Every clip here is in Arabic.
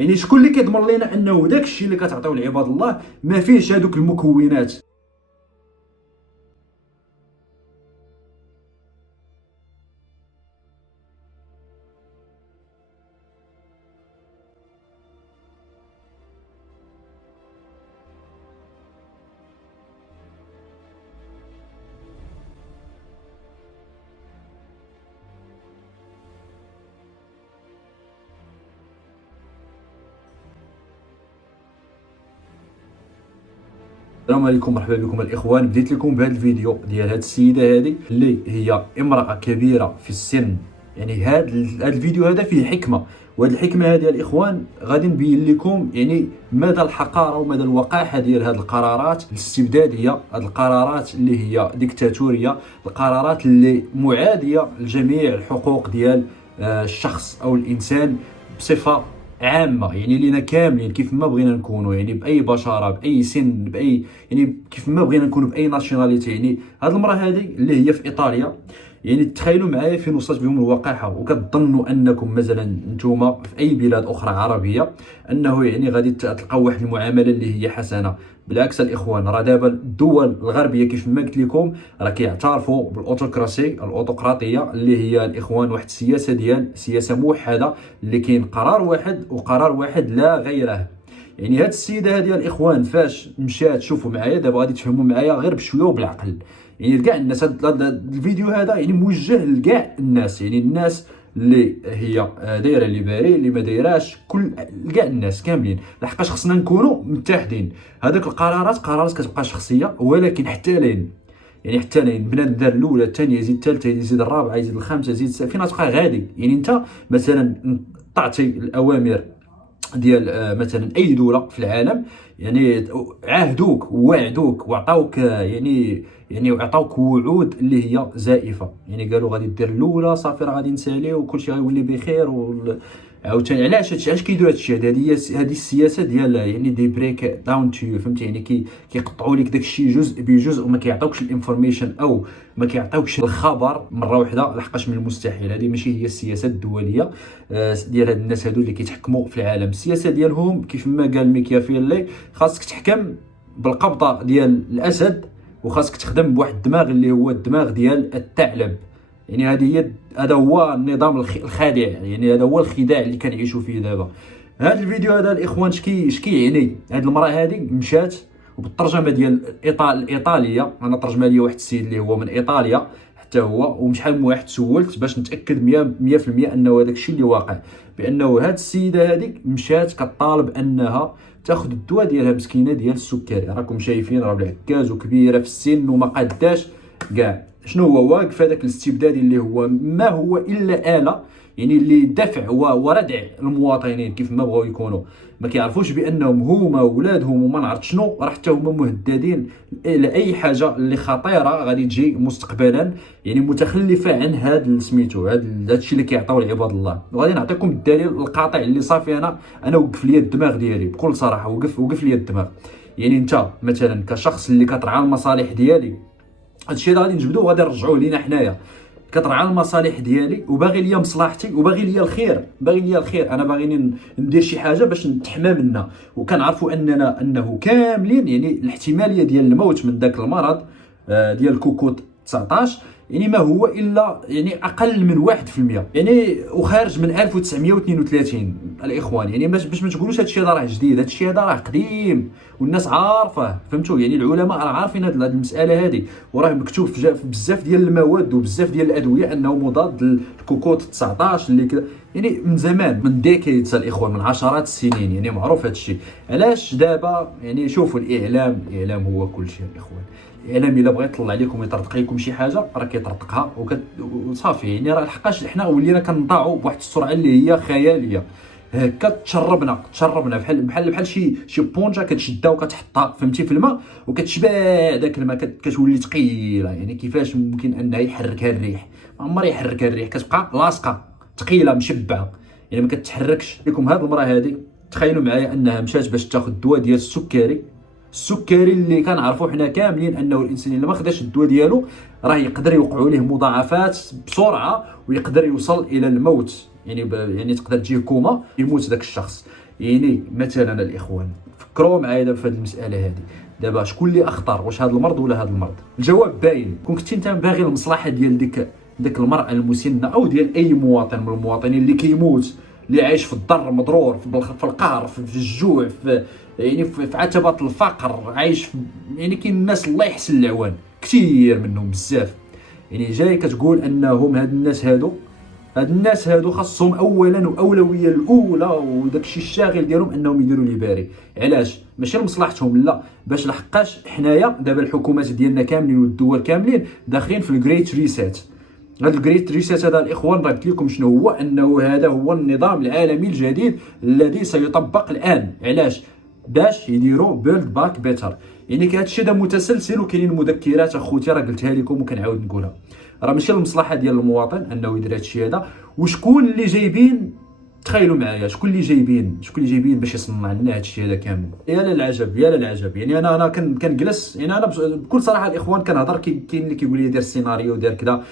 يعني شكون اللي كيضمن لنا انه داك الشيء اللي كتعطيو لعباد الله ما فيهش هذوك المكونات؟ السلام عليكم، مرحبا بكم الاخوان. بديت لكم بهذا الفيديو ديال هذه السيده هذه اللي هي امراه كبيره في السن. يعني هذا الفيديو هذا فيه حكمه، وهذه الحكمه هذه الاخوان غادي نبين لكم يعني مدى الحقاره ومدى الوقاحه ديال هذه القرارات الاستبداديه، هذه القرارات اللي هي ديكتاتوريه، القرارات اللي معاديه لجميع الحقوق ديال الشخص او الانسان بصفه عامه. يعني لينا كاملين كيف ما بغينا نكونوا، يعني باي بشره باي سن باي، يعني كيف ما بغينا نكونوا باي ناسيوناليتي. يعني هذه المراه هذه اللي هي في ايطاليا، يعني تخيلوا معايا فين وصلت بهم الوقاحه. وكتظنوا انكم مثلا نتوما في اي بلاد اخرى عربيه انه يعني غادي تلقاو واحد المعامله اللي هي حسنه. بالعكس الاخوان، راه دابا الدول الغربيه كيف ما قلت لكم راه كيعترفوا بالاوتوكراسي، الاوتوقراطيه اللي هي الاخوان واحد السياسه ديال سياسه موحده اللي كاين قرار واحد وقرار واحد لا غيره. يعني هاد السيده هذه الاخوان فاش مشات، شوفوا معايا دابا غادي تفهموا معايا غير بشويه وبالعقل. يعني لكاع الناس، هذا الفيديو هذا يعني موجه لكاع الناس، يعني الناس اللي هي دايره اللي باري اللي ما دايراش، كل كاع الناس كاملين، لحقاش خصنا نكونوا متحدين. هذوك القرارات قرارات كتبقى شخصيه، ولكن حتى لين يعني حتى لين بنادم دار الاولى الثانيه يزيد الثالثه يزيد الرابعه يزيد الخامسه يزيد السادسه، فين غتبقى غادي. يعني انت مثلا تعطي الاوامر ديال مثلا اي دوله في العالم، يعني عاهدوك ووعدوك وعطاوك يعني عطاوك وعود اللي هي زائفه. يعني قالوا غادي دير الاولى صافي راه غادي نسالي وكلشي غيولي بخير عاوتاني علاش كيديروا هادشي هذا؟ هذه السياسه ديال يعني دي بريك داون تو، فهمتي؟ يعني كيقطعوا لك داكشي جزء بجزء وما كيعطيوكش الانفورميشن او ما كيعطيوكش الخبر مره واحده، لحقاش من المستحيل. هذه ماشي هي السياسه الدوليه ديال هاد الناس هادو اللي كيتحكموا في العالم. السياسه ديالهم كيف ما قال ميكيافيلي، خاصك تحكم بالقبضه ديال الاسد، وخاصك تخدم بواحد الدماغ اللي هو الدماغ ديال الثعلب. يعني هذا هو النظام الخادع، يعني هذا هو الخداع اللي كنعيشوا فيه دابا. هذا الفيديو هذا الاخوان شكي يعني هذه المراه هذه مشات، وبالترجمه ديال الايطاليه، انا ترجمه لي واحد السيد اللي هو من ايطاليا حتى هو، وشحال من واحد سولت باش نتاكد 100% انه هذاك الشيء اللي واقع، بانه هذه السيده هذيك مشات كطالب انها تاخذ الدواء ديالها مسكينه ديال السكري. راكم شايفين راه بالعكاز وكبيره في السن وما قاداش كاع. شنو هو واقف هذاك الاستبداد اللي هو ما هو الا آلة، يعني اللي دفع وردع المواطنين كيف ما بغاو يكونوا. ما كيعرفوش بانهم هما وولادهم وما نعرف شنو راه حتى هما مهددين لاي حاجه اللي خطيره غادي تجي مستقبلا، يعني متخلفه عن هذا سميتو هذا الشيء اللي كيعطيو لعباد الله. وغادي نعطيكم الدليل القاطع اللي صافي انا وقف لي الدماغ ديالي بكل صراحه، وقف لي الدماغ. يعني انت مثلا كشخص اللي كترعى المصالح ديالي، هادشي اللي غادي نجبدوه وغادي نرجعوه لينا حنايا، كترعى المصالح ديالي وباغي ليا مصلحتي وباغي ليا الخير، انا باغي ندير شي حاجه باش نتحمى منها. وكنعرفوا انه كاملين يعني الاحتماليه ديال الموت من ذاك المرض ديال كوكو 19 يعني ما هو الا يعني اقل من 1%، يعني وخارج من 1932 الاخوان. يعني باش ما تقولوش هادشي هذا راه جديد، هادشي هذا راه قديم والناس عارفه، فهمتوا؟ يعني العلماء راه عارفين هاد المساله هذه، وراه مكتوب في بزاف ديال المواد وبزاف ديال الادويه انه مضاد للكوكوت 19 اللي كذا، يعني من زمان، من ديكيدز الاخوان، من عشرات السنين، يعني معروف هادشي. علاش دابا؟ يعني شوفوا الاعلام هو كل شيء الاخوان. الاعلام الا بغى يطلع عليكم يطرطق لكم شي حاجه راه كيطرطقها وصافي. يعني راه لحقاش حنا ولينا كنطاعوا بواحد السرعه اللي هي خياليه. هكا تشربنا بحال شي بونجا كتشدها وكتحطها فهمتي في الماء وكتشبع داك الماء كتولي ثقيله. يعني كيفاش ممكن انها يحركها الريح؟ ما عمر يحركها الريح، كتبقى لاصقه ثقيله مشبعه، يعني ما كتحركش. لكم هذه المراه هذه تخيلوا معايا انها مشات باش تاخذ الدواء ديال السكري اللي كنعرفوا حنا كاملين انه الانسان الا ما خداش الدواء ديالو راه يقدر يوقعوا ليه مضاعفات بسرعه ويقدر يوصل الى الموت. يعني تقدر تجيه كوما يموت ذاك الشخص. يعني مثلا الاخوان فكروا معايا دابا في هذه المساله هذه، دابا شكون اللي اخطر، واش هذا المرض ولا هذا المرض؟ الجواب باين. كون كنتي انت باغي المصلحه ديال ديك المراه المسنه او ديال اي مواطن من المواطنين اللي كيموت، اللي عايش في الضر مضرور في القهر في الجوع يعني في عتبه الفقر، عايش يعني كاين الناس الله يحسن العوان كثير منهم بزاف، يعني جاي كتقول انهم هاد الناس هادو خاصهم اولا واولويه الاولى وداك الشيء الشاغل ديالهم انهم يديروا لي باري. علاش؟ ماشي لمصلحتهم، لا، باش لحقاش حنايا دابا الحكومات ديالنا كاملين والدول كاملين داخلين في الجريت ريسيت. هذا الجريت ريسيت هذا الاخوان راه قلت لكم شنو هو، انه هذا هو النظام العالمي الجديد الذي سيطبق الان. علاش؟ باش يديروا بيلد باك بيتر. يعني هذا الشيء هذا متسلسل وكاينين مذكرات اخوتي راه قلتها لكم وكنعاود نقولها. راه ماشي المصلحه ديال المواطن انه يدير هذا الشيء هذا. وشكون اللي جايبين، تخيلوا معايا شكون اللي جايبين باش يصنع لنا هذا الشيء هذا كامل؟ يا للعجب يا للعجب. يعني انا كنجلس، يعني انا بكل صراحه الاخوان كنهضر، كاين اللي كيقول لي دير السيناريو دير كذا.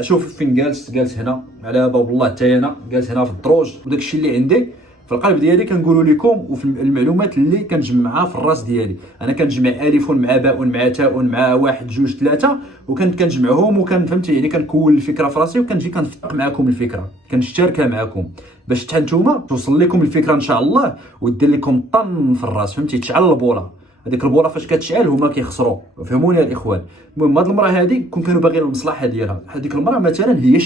شوف فين جالس هنا على باب الله، حتى انا جالس هنا في الدروج، وداك الشيء اللي عندي في القلب ديالي كنقولوا لكم، وفي المعلومات اللي كنجمعها في الراس ديالي. انا كنجمع الف مع باء مع تاء مع واحد جوج ثلاثه، كنجمعهم فهمتي، يعني كنكون الفكره في راسي وكنجي كنفتق معكم الفكره، كنشتركها معكم باش حتى نتوما توصل لكم الفكره ان شاء الله ودير لكم طن في الراس، فهمتي، تشعل البوله. هذيك البوله فاش كتشعل هما كيخسروا، فهموني يا الاخوان. المهم هذه المراه هذه كانوا باغيين المصلحه ديالها. هذيك المراه مثلا هي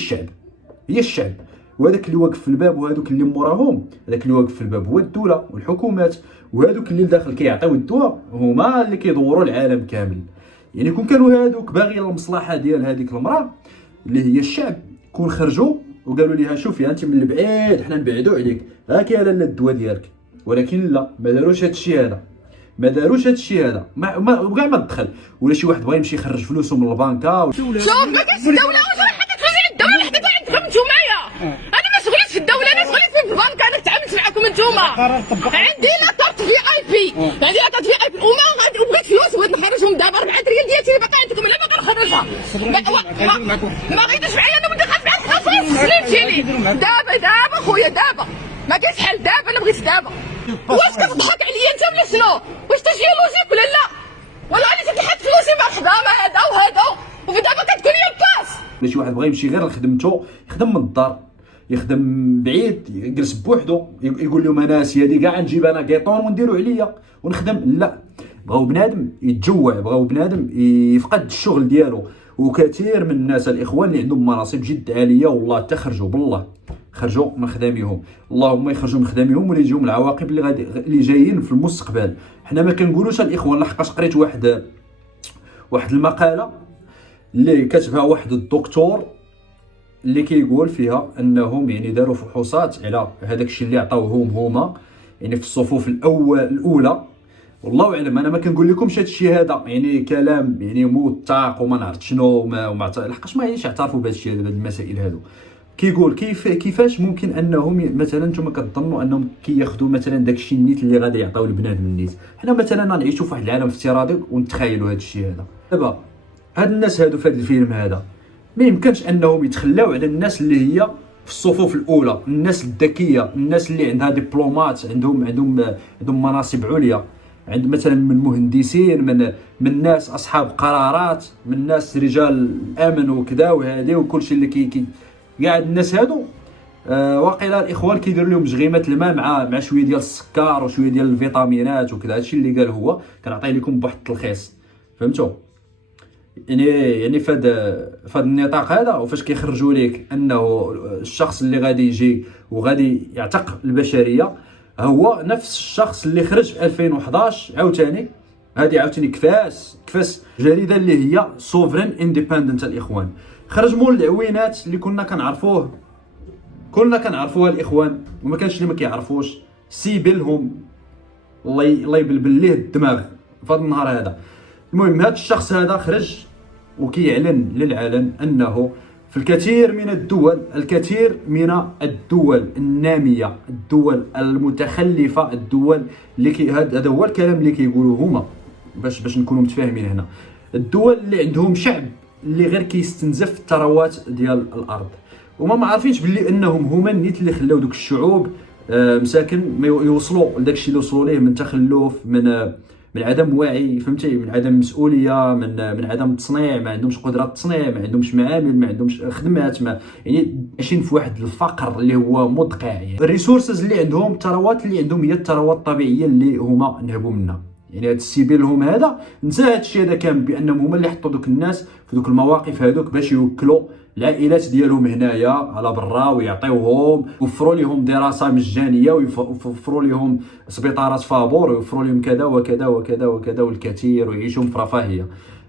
الشعب، وهذاك اللي واقف في الباب وهذوك اللي موراهم، هذاك اللي واقف في الباب هو الدوله والحكومات، وهذوك اللي داخل كيعطيو الدواء هما اللي كيدوروا العالم كامل. يعني كون كانوا هذوك باغيين المصلحه ديال هذيك المراه اللي هي الشعب، كون خرجوا وقالوا لها شوفي انت من البعيد حنا نبعدوا عليك، هاك يا لاله الدواء ديالك. ولكن لا، ما داروش هذا الشيء هذا، كاع ما دخل. ولا شي واحد بغى يمشي يخرج فلوسه من البنكه شوف ما كاينش الدوله، واش حطيت فلوسي الدوله اللي حطيتها عندكم نتومايا. انا ما شغلتش في الدوله، انا شغلت في البنك، انا تعاملت معكم نتوما. عندي لا كارت في اي بي، عندي لا كارت في اي بي، وما بغيت فلوس بغيت نخرجهم دابا 4 ريال ديالتي اللي باقا عندكم، انا باقا نخرجها. ما غيديش معايا، انا بدي نخرج معاك خلاص سلمتيني. دابا خويا دابا ما كاينش حل، دابا انا بغيت دابا. واش كتضحك عليا انت ولا شنو؟ واش تا شي لوجيك ولا لا؟ ولا انا تنحط فلوسي مع حدا مع هذا وهذا، وفي دابا كتقول لي باس. ولا شي واحد بغى يمشي غير لخدمته، يخدم من الدار، يخدم بعيد، يجلس بوحدو، يقول لهم انا سيادي كاع نجيب انا قيطون ونديرو عليا ونخدم. لا، بغاو بنادم يتجوع، بغاو بنادم يفقد الشغل ديالو. وكثير من الناس الاخوان اللي عندهم مناصب جد عاليه والله تخرجوا بالله، خرجوا من خدامهم، اللهم يخرجوا من خدامهم ولا يجيهم العواقب اللي جايين في المستقبل. حنا ما كنقولوش الاخوان، لحقاش قريت واحد المقاله اللي كتبها واحد الدكتور اللي كيقول فيها انهم يعني داروا فحوصات على هذاك الشيء اللي عطاوهم هما، يعني في الصفوف الاولى. والله اعلم، انا ما كنقول لكمش هذا الشيء هذا يعني كلام يعني موثق وما نعرف شنو وما لحقاش ما عايش يعترفوا بهذا الشيء، بهذه المسائل هذو. كيقول كيفاش ممكن انهم مثلا نتوما كتظنوا انهم كياخذوا مثلا داك الشيء النيت اللي غادي يعطيو لبنادم النيت. حنا مثلا نعيشوا في واحد العالم افتراضي ونتخيلوا هذا الشيء هذا. دابا هاد الناس هادو في هذا الفيلم هذا ما يمكنش انهم يتخلاو على الناس اللي هي في الصفوف الاولى، الناس الذكيه، الناس اللي عندها دبلومات، عندهم مناصب عليا، عند مثلا من مهندسين، من ناس اصحاب قرارات، من ناس رجال امن وكذا وهذه وكل شيء اللي كي قاعد الناس هادو. واقيلا الاخوان كيديروا لهم جغيمه الماء مع شويه ديال السكر وشويه ديال الفيتامينات وكذا. هادشي اللي قال هو كنعطيه لكم بواحد التلخيص، فهمتوا؟ يعني في هذا النطاق هذا، وفاش كيخرجوا لك انه الشخص اللي غادي يجي وغادي يعتق البشريه هو نفس الشخص اللي خرج في 2011 عاوتاني. هذه عاوتاني كفاس جريده اللي هي سوفرين انديبندنت الاخوان، خرج مول العوينات اللي كنا كنعرفوها الاخوان، وما كانش اللي ما كيعرفوش. سيبلهم الله يبلبل ليه الدماغ في هذا النهار هذا. المهم هذا الشخص هذا خرج وكيعلن للعالم انه في الكثير من الدول الناميه، الدول المتخلفه، الدول اللي هذا هو الكلام اللي كيقولوه هما باش نكونوا متفاهمين هنا. الدول اللي عندهم شعب اللي غير كيستنزف الثروات ديال الارض، وما عارفينش باللي انهم هما النيت اللي خلاو دوك الشعوب مساكن ما يوصلوا لداك الشيء اللي وصلوا ليه من تخلف، من عدم وعي، فهمتي، من عدم مسؤوليه، من عدم تصنيع، ما عندهمش قدره تصنيع، ما عندهمش معامل، ما عندهمش خدمات، ما يعني عايشين في واحد الفقر اللي هو مدقع. يعني الريسورسز اللي عندهم، الثروات اللي عندهم هي الثروات الطبيعيه اللي هما نهبوا منها. يعني هذا السيبيل لهم هذا، نسى هذا الشيء هذا كامل، بانهم هما اللي حطوا دوك الناس في دوك المواقف هذوك باش يوكلوا العائلات ديالهم هنايا على برا، ويعطيوهم، يوفروا لهم دراسه مجانيه، ويوفروا لهم سبيطارات فابور، ويوفروا لهم كذا وكذا وكذا وكذا والكثير، ويعيشوا في رفاهيه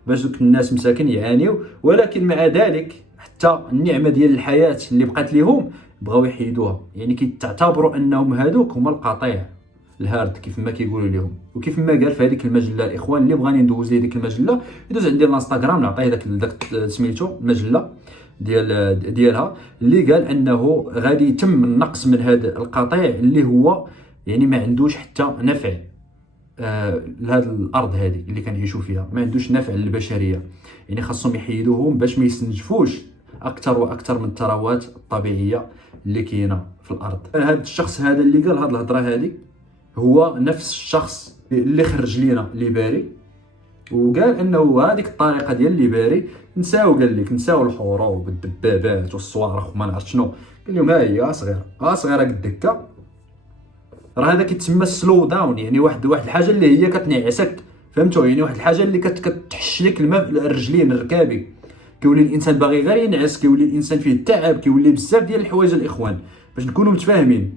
باش دوك الناس مساكن يعانيو. ولكن مع ذلك حتى النعمه ديال الحياه اللي بقات لهم بغاو يحيدوها. يعني كيتعتبروا انهم هذوك هما القطيع الهارد كيف ما كيقولوا لهم. وكيف ما قال في هذيك المجله، الاخوان اللي بغاني ندوز ليه ديك المجله يدوز عندي الانستغرام، نعطيه داك سميتو المجله ديالها، اللي قال انه غادي يتم النقص من هذا القطيع اللي هو يعني ما عندوش حتى نفع لهذه الارض هذه اللي كنعيشوا فيها، ما عندوش نفع للبشريه. يعني خاصهم يحيدوهم باش ما يستنجفوش اكثر واكثر من الثروات الطبيعيه اللي كاينه في الارض. هذا الشخص هذا اللي قال هذه الهضره هذه هو نفس الشخص اللي خرج لينا ليباري وقال انه هذيك الطريقه ديال ليباري نساو، قال لك نساو الحروب والدبابات والصواريخ وما نعرف شنو. قال لهم ها هي صغيره قد هكا، راه هذا كيتسمى سلو داون. يعني واحد الحاجه اللي هي كتنعسك، فهمتوا؟ يعني واحد الحاجه اللي كتحش لك الماء الرجلين الركابي، كيولي الانسان باغي غير ينعس، كيولي الانسان فيه التعب، كيولي بزاف ديال الحوايج. الاخوان باش نكونوا متفاهمين،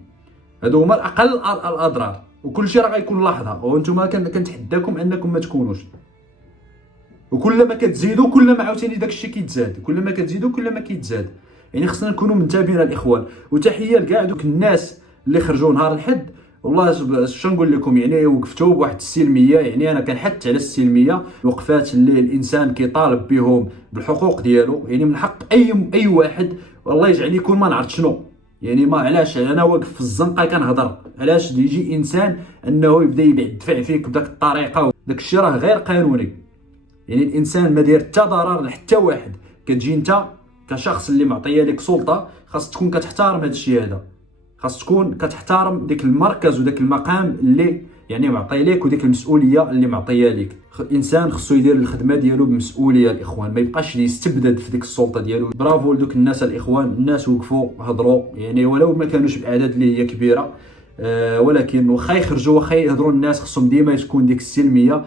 هادو هما الاقل الاضرار، وكل شيء راه غيكون لحظه، وانتم كنتحداكم انكم ما تكونوش. وكل ما كتزيدوا كل ما عاوتاني داك الشيء كيتزاد، كل ما كتزيدوا كل ما كيتزاد. يعني خصنا نكونوا منتبهين الاخوان. وتحيه لكاع دوك الناس اللي خرجوا نهار الحد، والله شنو نقول لكم، يعني وقفتوا بواحد السلميه. يعني انا كنحث على السلميه، الوقفات اللي الانسان كيطالب بهم بالحقوق ديالو. يعني من حق اي واحد والله يجعل يكون ما نعرف شنو، يعني ما علاش انا واقف في الزنقه كنهضر، علاش يجي انسان انه يبدا يدفع فيك بداك الطريقه، داك الشيء راه غير قانوني. يعني الانسان ما داير حتى ضرر لحتى واحد. كتجي انت كشخص اللي معطيه لك سلطه، خاص تكون كتحترم هذا الشيء هذا، خاص تكون كتحترم ديك المركز وداك المقام اللي يعني معطي لك، وديك المسؤوليه اللي معطيه لك. الانسان خصو يدير الخدمه ديالو بمسؤوليه الاخوان، ما يبقاش يستبدد في ديك السلطه ديالو. برافو لدوك الناس الاخوان، الناس وقفوا هضروا، يعني ولو ما كانوش باعداد اللي هي كبيره، ولكن واخا يخرجوا واخا يهضروا الناس خصهم ديما تكون ديك السلميه.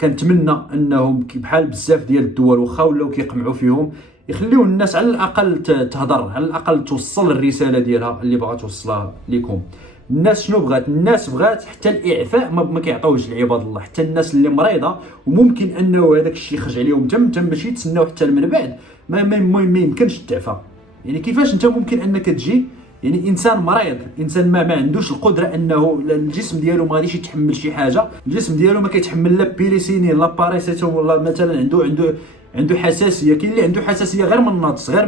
كنتمنى انهم بحال بزاف ديال الدول واخا ولاو كيقمعوا فيهم، يخليو الناس على الاقل تهضر، على الاقل توصل الرساله ديالها اللي باغا توصلها لكم. الناس شنو بغات؟ الناس بغات حتى الاعفاء ما كيعطيوش لعباد الله، حتى الناس اللي مريضه وممكن انه هذاك الشيء يخرج عليهم تم باش يتسناو حتى من بعد ما يمكنش التعفى. يعني كيفاش انت ممكن انك تجي يعني انسان مريض، انسان ما عندوش القدره انه الجسم ديالو ما غاديش يتحمل شي حاجه، الجسم ديالو ما كيتحمل لا بيريسينين لا باريسيتون، ولا مثلا عنده حساسيه. كاين اللي عنده حساسيه غير من الناتس، غير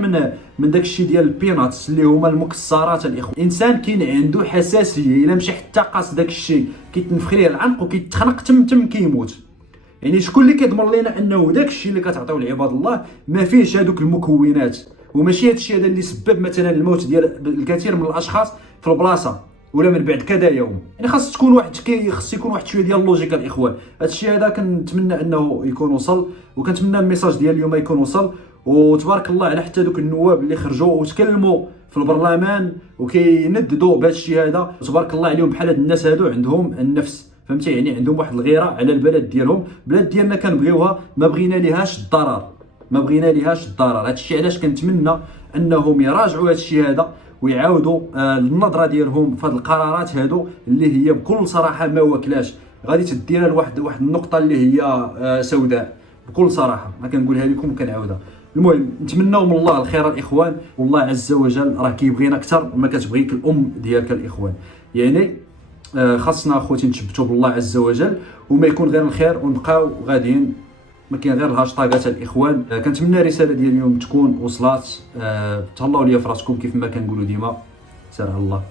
من داك الشيء ديال البيناتس اللي هما المكسرات الاخوان. الانسان كاين عنده حساسيه، الا مشى حتى قاس داك الشيء كيتنفخ ليه العنق وكيتخنق تم كيموت. يعني شكون اللي كيضمن لنا انه داك الشيء اللي كتعطيو لعباد الله ما فيهش هذوك المكونات، وماشي هذا الشيء هذا اللي سبب مثلا الموت ديال الكثير من الاشخاص في البلاصه ولا من بعد كذا يوم. يعني خاص يكون واحد شويه ديال اللوجيك الاخوان. هذا الشيء هذا كنتمنى انه يكون وصل، وكنتمنى الميساج ديال اليوم يكون وصل. وتبارك الله على حتى دوك النواب اللي خرجوا وتكلموا في البرلمان وكينددوا بهذا الشيء هذا، تبارك الله عليهم. بحال هاد الناس هادو عندهم النفس، فهمتي؟ يعني عندهم واحد الغيره على البلد ديالهم. البلد ديالنا كنبغيوها، ما بغينا ليهاش الضرر، ما بغينا ليهاش الضرر. هذا الشيء علاش كنتمنى انهم يراجعوا هذا الشيء هذا ويعاودوا النظره ديالهم في هذه القرارات هادو اللي هي بكل صراحه ما واكلاش. غادي تدينا لواحد النقطه اللي هي سوداء بكل صراحه، ما كنقولها لكم وكنعاودها. المهم نتمناو من الله الخير الاخوان، والله عز وجل راه كيبغينا اكثر ما كتبغيك الام ديالك الاخوان. يعني خاصنا اخوتي نتشبتوا بالله عز وجل وما يكون غير الخير، ونبقاو غاديين ما كاين غير الهاشتاغات الاخوان. كنتمنى الرساله ديال اليوم تكون وصلات. تهلاو ليا في راسكم كيف ما كنقولوا ديما. سير على الله.